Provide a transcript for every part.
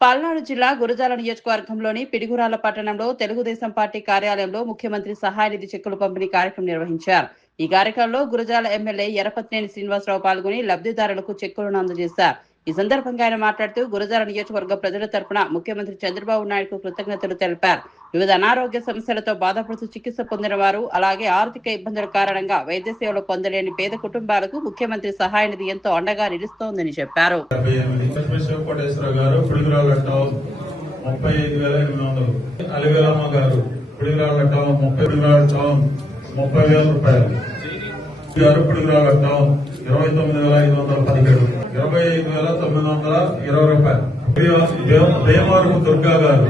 పల్నాడు జిల్లా గురజాల నియోజకవర్గంలోని పిడుగురాళ్ల పట్టణంలో తెలుగుదేశం పార్టీ కార్యాలయంలో ముఖ్యమంత్రి సహాయ నిధి చెక్కుల పంపిణీ కార్యక్రమం నిర్వహించారు. ఈ కార్యక్రమంలో గురజాల ఎమ్మెల్యే ఎరపతినేని శ్రీనివాసరావు పాల్గొని లబ్ధిదారులకు చెక్కులను అందజేశారు. ఈ సందర్భంగా ఆయన మాట్లాడుతూ గురజాల నియోజకవర్గ ప్రజల తరపున ముఖ్యమంత్రి చంద్రబాబు నాయుడుకు కృతజ్ఞతలు తెలిపారు. వివిధ అనారోగ్య సమస్యలతో బాధపడుతూ చికిత్స పొందిన వారు, అలాగే ఆర్థిక ఇబ్బందుల కారణంగా వైద్య సేవలు పొందలేని పేద కుటుంబాలకు ముఖ్యమంత్రి సహాయ నిధి ఎంతో అండగా నిలుస్తోందని చెప్పారు. గారు పిడుగురాల టౌన్ 29,517, 25,920 రూపాయలు. దేవవరపు దుర్గా గారు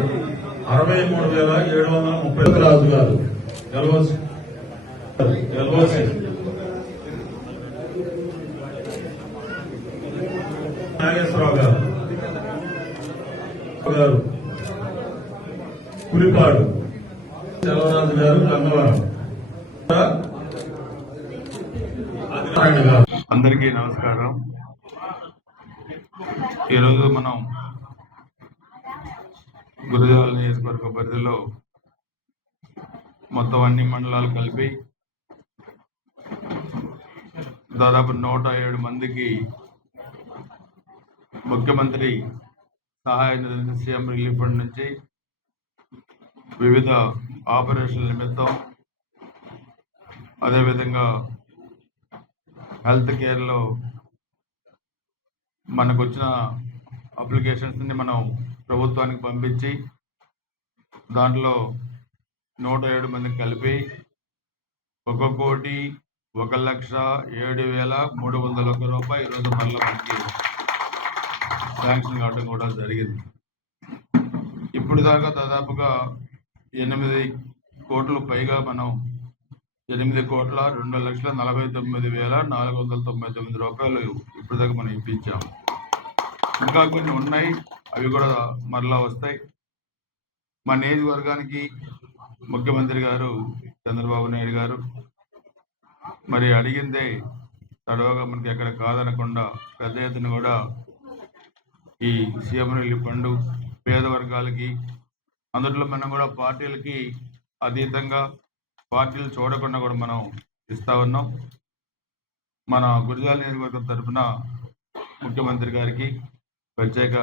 63,730. రాజు గారు ఎల్ఓసి నాగేశ్వరరావు గారు పులిపాడు, సెలవరాజు గారు గంగవరం. అందరికీ నమస్కారం. ఈరోజు మనం గురజాల నియోజకవర్గ పరిధిలో మొత్తం అన్ని మండలాలు కలిపి దాదాపు 107 మందికి ముఖ్యమంత్రి సహాయ నిధి సీఎం రిలీఫ్ ఫండ్ నుంచి వివిధ ఆపరేషన్ల నిమిత్తం, అదేవిధంగా హెల్త్ కేర్లో మనకు వచ్చిన అప్లికేషన్స్ని మనం ప్రభుత్వానికి పంపించి దాంట్లో 107 మందికి కలిపి 1,01,07,301 రూపాయలు ఈరోజు మళ్ళీ మనకి శాంక్షన్ కావడం కూడా జరిగింది. ఇప్పుడు దాకా దాదాపుగా 8 కోట్ల పైగా మనం 8,2,49,499 రూపాయలు ఇప్పుడు దాకా మనం ఇప్పించాం. ఇంకా కొన్ని ఉన్నాయి, అవి కూడా మరలా వస్తాయి. మా నియోజకవర్గానికి ముఖ్యమంత్రి గారు చంద్రబాబు నాయుడు గారు మరి అడిగిందే తడవగా మనకి ఎక్కడ కాదనకుండా పెద్ద ఎత్తున కూడా ఈ సీఎం రిలీఫ్ ఫండ్ పేద వర్గాలకి, అందులో మనం కూడా పార్టీలకి అతీతంగా, పార్టీలు చూడకుండా కూడా మనం ఇస్తా ఉన్నాం. మన గురజాల నియోజకవర్గం తరఫున ముఖ్యమంత్రి గారికి ప్రత్యేక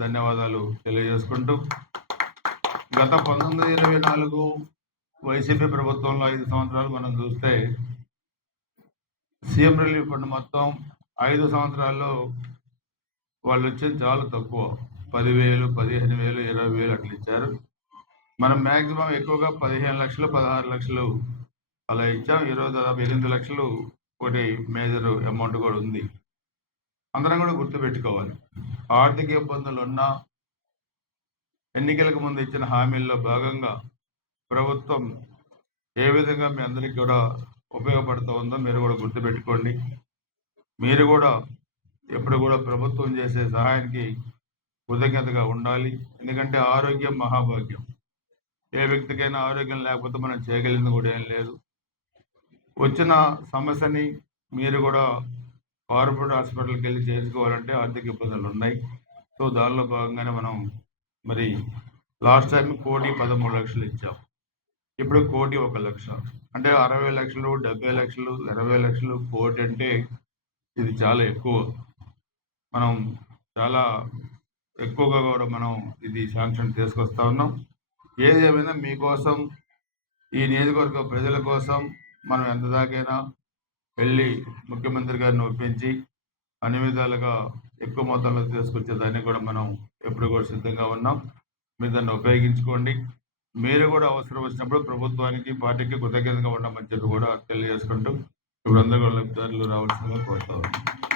ధన్యవాదాలు తెలియజేసుకుంటూ, గత 1924 వైసీపీ ప్రభుత్వంలో 5 సంవత్సరాలు మనం చూస్తే సీఎం రిలీఫ్ ఫండ్ మొత్తం 5 సంవత్సరాల్లో వాళ్ళు వచ్చేది చాలా తక్కువ. 10,000, 15,000, 20,000 అట్లా ఇచ్చారు. మనం మ్యాక్సిమం ఎక్కువగా 15 లక్షలు, 16 లక్షలు అలా ఇచ్చాం. ఈరోజు దాదాపు 8 లక్షలు ఒకటి మేజర్ అమౌంట్ కూడా ఉంది. అందరం కూడా గుర్తుపెట్టుకోవాలి, ఆర్థిక ఇబ్బందులు ఉన్నా ఎన్నికలకు ముందు ఇచ్చిన హామీల్లో భాగంగా ప్రభుత్వం ఏ విధంగా మీ అందరికీ కూడా ఉపయోగపడుతూ ఉందో మీరు కూడా గుర్తుపెట్టుకోండి. మీరు కూడా ఎప్పుడు కూడా ప్రభుత్వం చేసే సహాయానికి కృతజ్ఞతగా ఉండాలి. ఎందుకంటే ఆరోగ్యం మహాభాగ్యం. ఏ వ్యక్తికైనా ఆరోగ్యం లేకపోతే మనం చేయగలిగింది కూడా ఏం లేదు. వచ్చిన సమస్యని మీరు కూడా కార్పొరేట్ హాస్పిటల్కి వెళ్ళి చేర్చుకోవాలంటే ఆర్థిక ఇబ్బందులు ఉన్నాయి. సో దానిలో భాగంగానే మనం మరి లాస్ట్ టైం 1,13,00,000 ఇచ్చాం. ఇప్పుడు 1,01,00,000. అంటే 60 లక్షలు, 70 లక్షలు, 20 లక్షలు, 1,00,00,000 అంటే ఇది చాలా ఎక్కువ. మనం చాలా ఎక్కువగా కూడా మనం ఇది శాంక్షన్ తీసుకొస్తా ఉన్నాం. ఏది ఏమైనా మీకోసం, ఈ నియోజకవర్గ ప్రజల కోసం మనం ఎంత దాకైనా వెళ్ళి ముఖ్యమంత్రి గారిని ఒప్పించి అన్ని విధాలుగా ఎక్కువ మొత్తంలో తీసుకొచ్చేదాన్ని కూడా మనం ఎప్పుడు కూడా సిద్ధంగా ఉన్నాం. మీరు దాన్ని ఉపయోగించుకోండి. మీరు కూడా అవసరం వచ్చినప్పుడు ప్రభుత్వానికి, పార్టీకి కృతజ్ఞతగా ఉండమని చెప్పి కూడా తెలియజేసుకుంటూ ఇప్పుడు అందరూ లబ్ధిదారులు రావాల్సిందిగా కోరుతా ఉన్నాం.